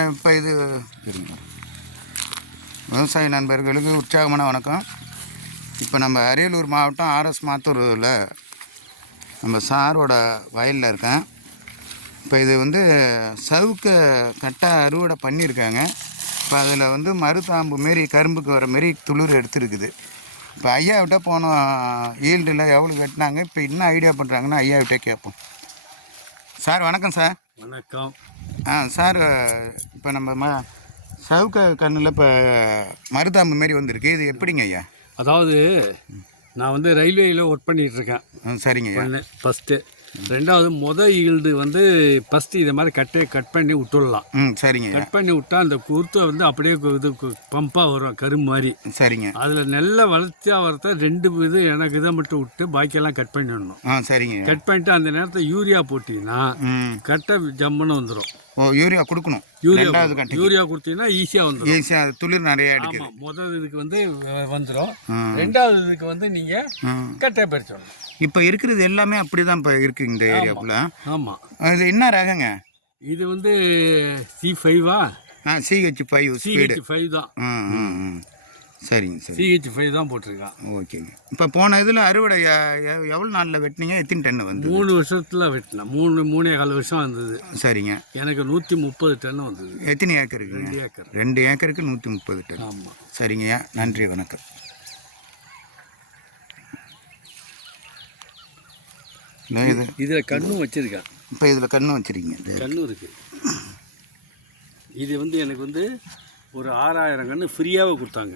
இப்போ இது விவசாய நண்பர்களுக்கு உற்சாகமான வணக்கம். இப்போ நம்ம அரியலூர் மாவட்டம் ஆர்எஸ் மாத்தூரில் நம்ம சாரோட வயலில் இருக்கேன். இப்போ இது வந்து சவுக்க கட்டாக அறுவடை பண்ணியிருக்காங்க. இப்போ அதில் வந்து மருதாம்பு மாரி கரும்புக்கு வர மாரி துளிர் எடுத்துருக்குது. இப்போ ஐயாவிட்ட போன ஈல்டில் எவ்வளோ கட்டினாங்க, இப்போ என்ன ஐடியா பண்ணுறாங்கன்னு ஐயாவிட்டே கேட்போம். சார் வணக்கம். சார் வணக்கம். சார், இப்போ நம்ம சவுக்க கண்ணில் இப்போ மருதாம்பு மாரி வந்திருக்கு. இது எப்படிங்க ஐயா? அதாவது நான் வந்து ரயில்வேயில் ஒர்க் பண்ணிகிட்ருக்கேன். சரிங்க ஐயா. ஃபஸ்ட்டு ரெண்டாவது ஈல்டு வந்து ஃபஸ்ட்டு இதை மாதிரி கட் பண்ணி விட்டுடலாம். சரிங்க. கட் பண்ணி விட்டால் அந்த குருத்தை வந்து அப்படியே இது பம்பாக வரும் கரும்பு மாதிரி. சரிங்க. அதில் நல்ல வளர்ச்சியாக வரத 2 இது எனக்கு இதை மட்டும் விட்டு பாக்கியெல்லாம் கட் பண்ணிடணும். சரிங்க. கட் பண்ணிட்டு அந்த நேரத்தை யூரியா போட்டிங்கன்னா கட்டை ஜம்முன்னு வந்துடும். யூரியா கொடுக்கணும். யூரியா கொடுத்தீங்கன்னா ஈஸியாக வந்துடும். ஈஸியாக துளிர் நிறைய எடுக்கும். முதல் இதுக்கு வந்து வந்துடும். ரெண்டாவது இதுக்கு வந்து நீங்கள் கட்டையை பறிச்சிடணும். இப்போ இருக்கிறது எல்லாமே அப்படி தான் இப்போ இருக்குது இந்த ஏரியாவில். ஆமாம். இது என்ன ரகங்க? இது வந்து C5 CH5 தான். சரிங்க சார். CH5 தான் போட்டிருக்கான். ஓகேங்க. இப்போ போன இதில் அறுவடை எவ்வளோ நாளில் வெட்டினீங்க? எத்தனை டன்னு வந்து? 3 வருஷத்தில் வெட்டினேன். 3.25 வருஷம் வந்தது. சரிங்க. எனக்கு 130 டன்னு வந்தது. எத்தனை ஏக்கருக்கு? 2 ஏக்கர். 2 ஏக்கருக்கு 130 டன். ஆமாம். சரிங்கய்யா, நன்றி, வணக்கம். இதில் கண்ணும் வச்சுருக்கேன். இப்போ இதில் கண்ணும் வச்சுருக்கீங்க? கண்ணும் இருக்குது. இது வந்து எனக்கு வந்து ஒரு 6000 கன்று ஃப்ரீயாகவே கொடுத்தாங்க.